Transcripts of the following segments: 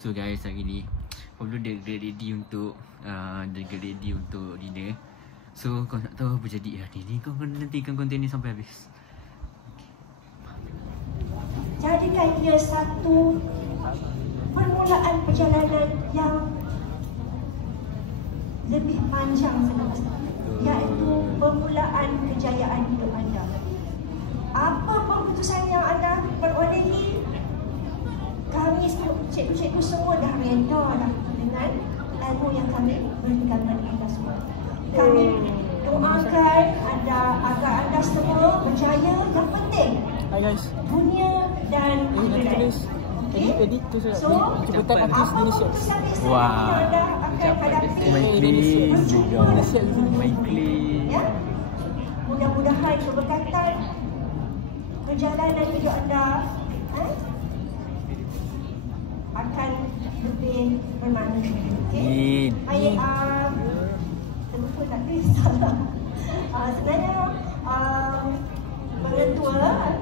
So guys, hari ni Pablo dia ready untuk dinner. So kau nak tahu apa jadi hari ni, kau nantikan konten ni sampai habis. Jadikan ia satu permulaan perjalanan yang lebih panjang seterusnya, iaitu permulaan kejayaan hidup anda. Apa keputusan yang anda perolehi, kami cikgu-cikgu semua dah reda dah dengan ilmu yang kami berikan kepada anda semua. Kami doakan anda agar anda semua berjaya. Yang penting, Hai guys, dunia dan akhirat. edit tu saya jemputan artis Indonesia. Wah, Anda akan hadapi juga. Main clean. ya. Mudah-mudahan keberkatan perjalanan hidup anda akan lebih bermakna. Okey. Baik, terlupa tadi salah. Sebenarnya pengetua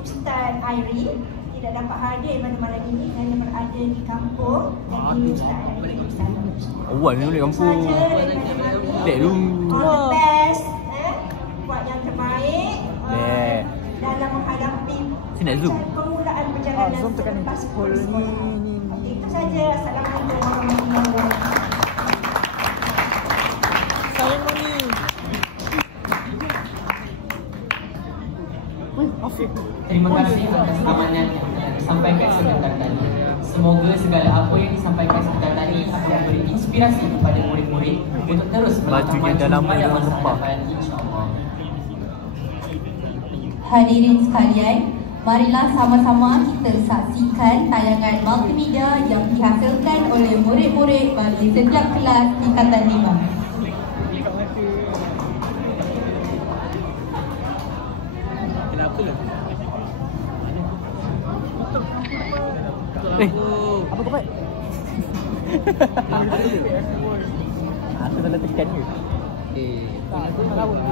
Ustaz Airi tidak dapat hadir pada malam ini kerana berada di kampung. Jadi Ustaz Airi Awal ni balik kampung. Dek lu. All the best, buat yang terbaik dalam menghadapi permulaan perjalanan selepas sekolah. Itu saja. Assalamualaikum warahmatullahi wabarakatuh. Sayang Mami. Terima kasih atas amanat yang telah disampaikan sebentar tadi. Semoga segala apa yang disampaikan sebentar tadi akan memberi inspirasi kepada murid-murid untuk terus melangkah maju pada masa hadapan, insya-Allah. Hadirin sekalian, marilah sama-sama kita saksikan tayangan multimedia yang dihasilkan oleh murid-murid bagi setiap kelas tingkatan 5. Apa kau buat? Aku salah tekan ke? Aku nak lawan ke?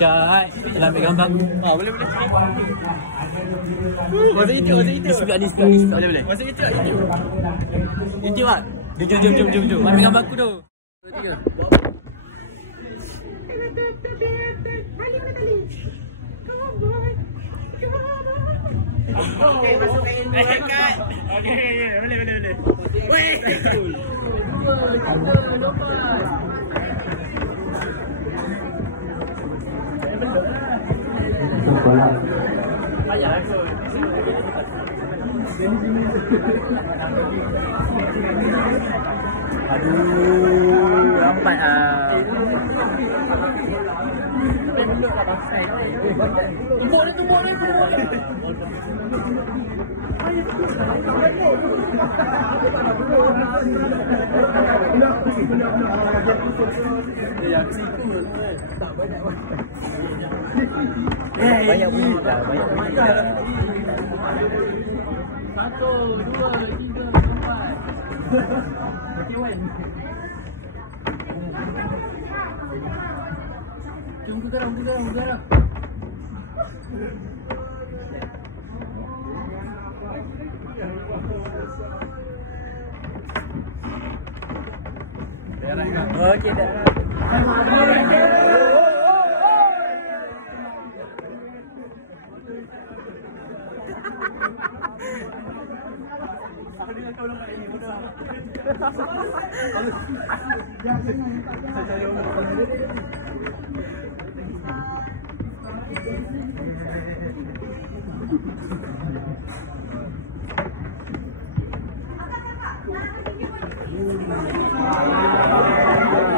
Syah, nak ambil gambar aku. Boleh. Masa itu. Boleh. Masa itu YouTube. YouTube ah. Jom. Ambil gambar aku tu. 2, 3. Okey, masuk ke Indo. Okey, boleh. Weh. Payah aku. Aduh, lambat ah. Tumbuk dia. Banyak bunyi dah, banyak bunyi dah. 1, 2, 3, 4. Tunggu garam. Okey dah.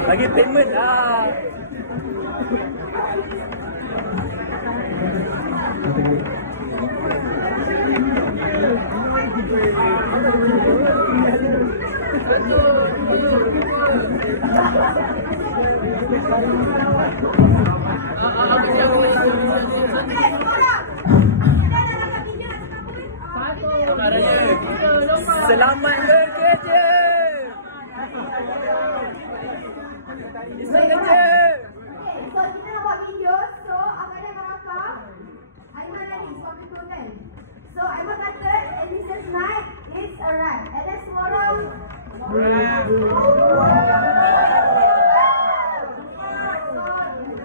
Bagi payment Selamat bekerja. Selamat bekerja. So kita nak buat video. So akan ada kakak Aiman lagi suami tu kan. So Aiman kata Elisa's night it's a wrap. And then semua orang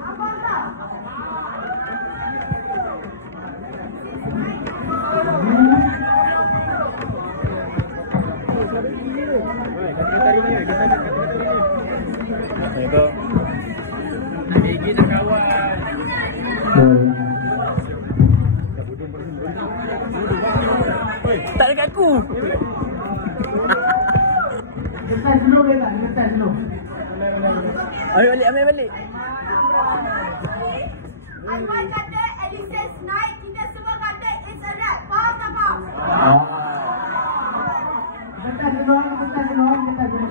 apa tak? Itu. Lagi nak kawan. Tak dekat aku. Getas dulu ke tak? Getas dulu. Ambil balik. Aiman kata Elisa's night, kita semua kata it's a wrap. Faham tak faham? Getas dulu, getas dulu, getas dulu.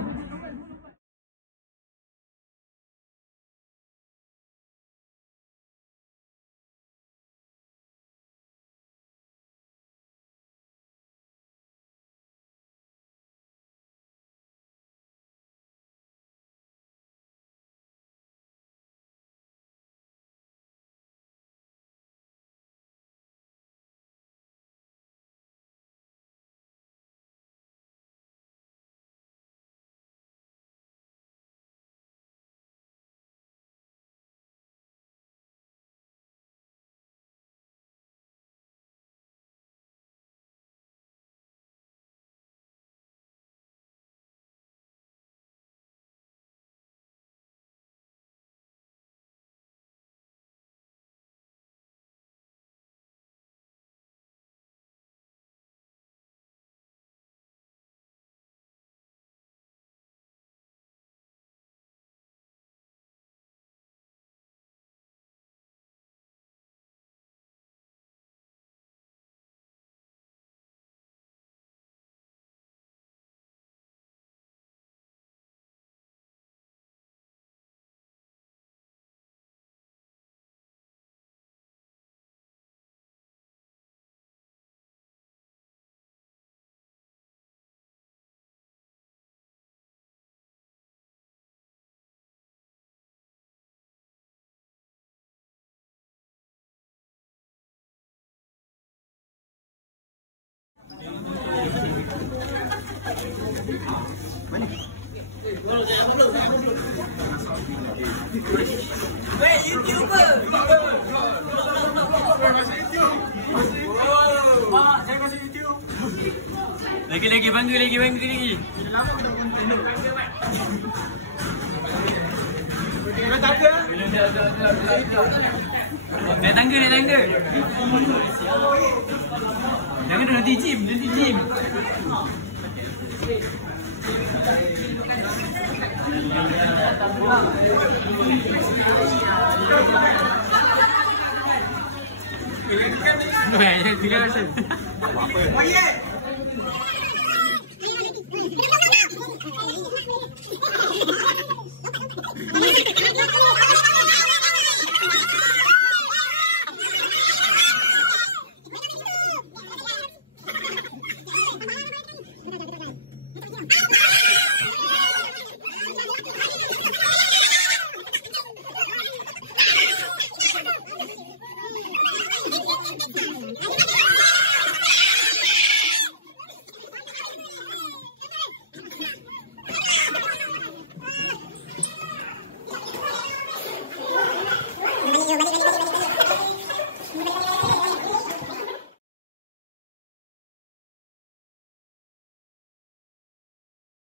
Lagi bangga lagi. Naik tangga. Jangan nanti gym. Oh yeah.